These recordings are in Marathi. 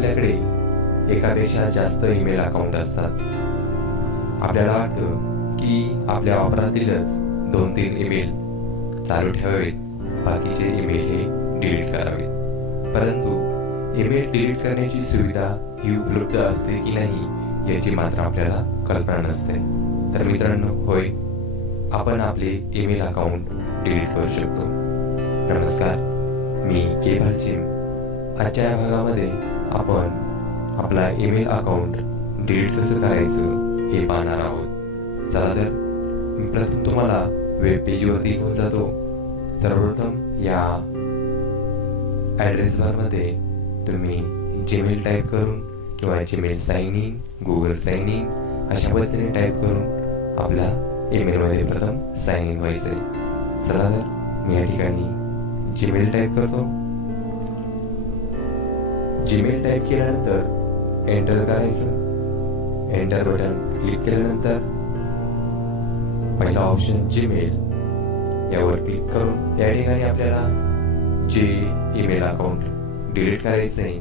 आपल्याकडे एकापेक्षा जास्त ईमेल अकाउंट असतात. आपल्याला वाटतं की आपल्या वापरातीलच 2-3 ईमेल चालू ठेवावेत, बाकीचे ईमेल हे डिलीट करावेत. परंतु ईमेल डिलीट करण्याची सुविधा ही उपलब्ध असते की नाही याची मात्र आपल्याला कल्पना नसते. तर मित्रांनो, होय, आपण आपले ईमेल अकाउंट डिलीट करू शकतो. नमस्कार, मी के भालचिम. आजच्या या भागामध्ये आपण आपला ईमेल अकाउंट डिलीट कसं करायचं हे पाहणार आहोत. चला तर मी प्रथम तुम्हाला वेब पेजवरती घेऊन जातो. सर्वप्रथम या ॲड्रेस बारमध्ये तुम्ही जीमेल टाईप करून किंवा Gmail sign in, Google sign in अशा पद्धतीने टाईप करून आपल्या ईमेलमध्ये प्रथम साइन इन व्हायचं आहे. चला तर मी या ठिकाणी जीमेल टाईप करतो. जीमेल टाईप केल्यानंतर एंटर करायचं. एंटर बटन क्लिक केल्यानंतर पहिला ऑप्शन जीमेल यावर क्लिक करून या ठिकाणी आपल्याला जे ईमेल अकाउंट डिलीट करायचं आहे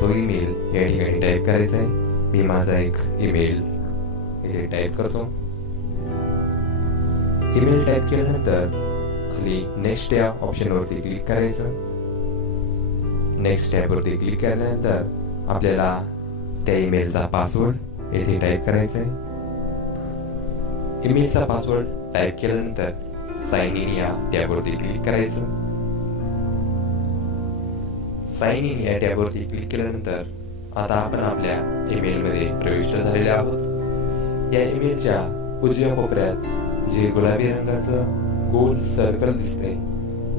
तो ईमेल या ठिकाणी टाईप करायचा आहे. मी माझा एक ईमेल इथे टाईप करतो. ईमेल टाईप केल्यानंतर खाली नेक्स्ट या ऑप्शनवरती क्लिक करायचं. नेक्स्ट टॅबवरती क्लिक केल्यानंतर आपल्याला त्या ईमेलचा पासवर्ड येथे टाईप करायचा आहे. ईमेलचा पासवर्ड टाईप केल्यानंतर साइन इन या टॅबवरती क्लिक करायचं. साइन इन या टॅबवरती क्लिक केल्यानंतर आता आपण आपल्या ईमेलमध्ये प्रविष्ट झालेले आहोत. या ईमेलच्या उजव्या कोपऱ्यात जे गुलाबी रंगाचं गोल सर्कल दिसते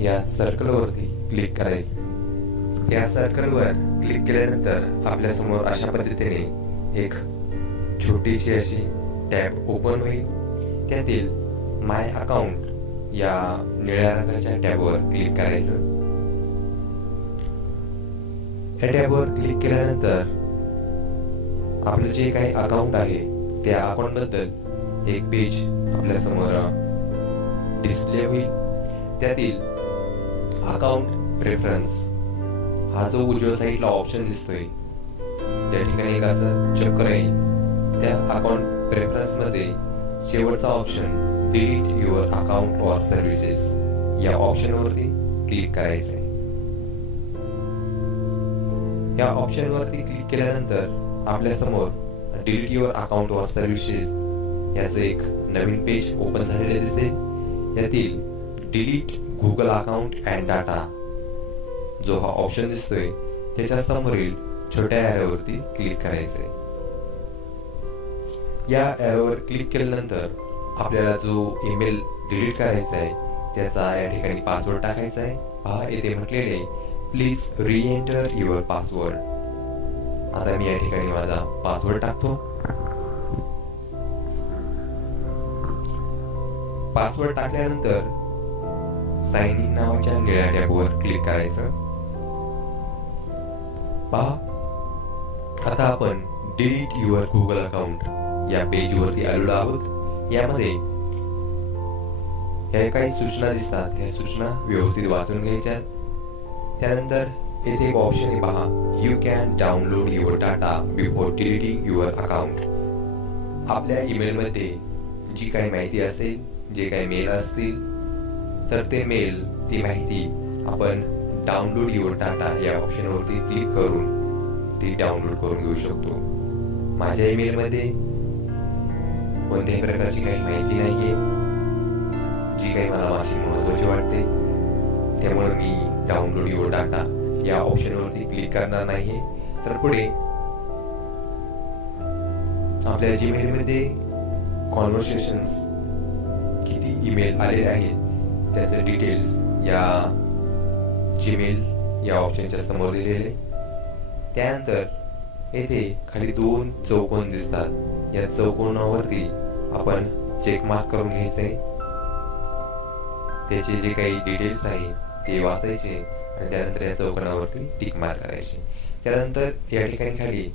या सर्कलवरती क्लिक करायचं. या सर्कलवर क्लिक केल्यानंतर आपल्या समोर अशा पद्धतीने एक छोटीशी अशी टॅब ओपन होईल. त्यातील माय अकाउंट या निळ्या रंगाच्या टॅबवर क्लिक करायचं. या टॅबवर क्लिक केल्यानंतर आपलं जे काही अकाउंट आहे त्या अकाउंट बद्दल एक पेज आपल्या समोर डिस्प्ले होईल. त्यातील अकाउंट प्रेफरन्स हा जो उजव्या साईडला ऑप्शन दिसतोय त्या ठिकाणी एक असं चक्र आहे. त्या अकाउंट प्रेफरन्स मध्ये शेवटचा option delete your account or services या ऑप्शनवरती क्लिक करायचं आहे. या ऑप्शनवरती क्लिक केल्यानंतर आपल्या समोर delete your account or services याचं एक नवीन पेज ओपन झालेले दिसेल. यातील delete Google account and data जो हा ऑप्शन दिसतोय त्याच्या समोरील छोट्या ॲरोवरती क्लिक करायचंय. या ॲरोवर क्लिक केल्यानंतर आपल्याला जो ईमेल डिलीट करायचा आहे त्याचा या ठिकाणी पासवर्ड टाकायचा आहे. पहा, येथे म्हटलेले प्लीज रिएंटर युअर पासवर्ड. आता मी या ठिकाणी माझा पासवर्ड टाकतो. पासवर्ड टाकल्यानंतर साइन इन नावाच्या निळ्या टॅबवर क्लिक करायचं. पहा, आता आपण डिलीट युअर गुगल अकाउंट या पेजवरती आलेलो आहोत. यामध्ये या काही सूचना दिसतात, या सूचना व्यवस्थित वाचून घ्यायच्या. त्यानंतर येथे एक ऑप्शन आहे पहा, you can download your data before deleting your account. आपल्या ईमेलमध्ये जी काही माहिती असेल, जे काही मेल असतील तर ते मेल, ती माहिती आपण डाउनलोड युअर डाटा या ऑप्शनवरती क्लिक करून ती डाउनलोड करून घेऊ शकतो. माझ्या ईमेलमध्ये कोणत्याही प्रकारची काही माहिती नाहीये जी काही मला अशी महत्त्वाची वाटते. त्यामुळे मी डाउनलोड युअर डाटा या ऑप्शनवरती क्लिक करणार नाहीये. तर पुढे आपल्या जीमेलमध्ये कॉन्व्हर्सेशन्स किती ईमेल आलेले आहेत त्याचे डिटेल्स या जीमेल या ऑप्शनच्या समोर दिलेले. त्यानंतर येथे खाली 2 चौकोन दिसतात. या चौकोनावरती आपण चेक मार्क करून घ्यायचे. त्याचे जे काही डिटेल्स आहेत ते वाचायचे आणि त्यानंतर या चौकोनावरती टिक मार्क करायचे. त्यानंतर या ठिकाणी खाली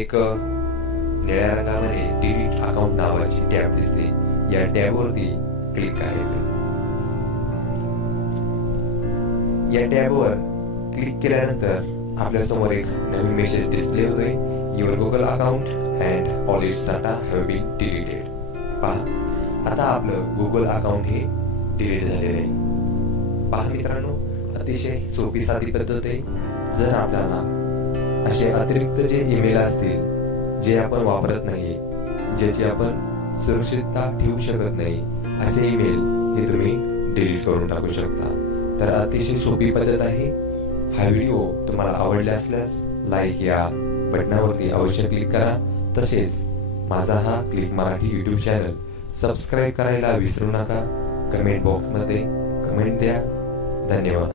एक निळ्या रंगामध्ये डिलीट अकाउंट नावाची टॅब दिसते. या टॅबवरती क्लिक करायचं. या टॅबवर क्लिक केल्यानंतर आपल्यासमोर एक नवीन मेसेज डिस्प्ले होतोय, your Google account and all its data have been deleted. पहा, आता आपलं गुगल अकाउंट हे डिलीट झालेलं आहे. पहा मित्रांनो, अतिशय सोपी साधी पद्धत आहे. जर आपल्याला असे अतिरिक्त जे ईमेल असतील जे आपण वापरत नाही, ज्याची आपण सुरक्षितता ठेवू शकत नाही, असे ईमेल हे तुम्ही डिलीट करून टाकू शकता. तर अतिशय सोपी पद्धत आहे. हा व्हिडिओ तुम्हाला आवडला असल्यास लाईक या बटनावरती अवश्य क्लिक करा. तसेच माझा हा click Marathi YouTube channel subscribe करायला विसरू नका. कमेंट बॉक्समध्ये कमेंट द्या. धन्यवाद.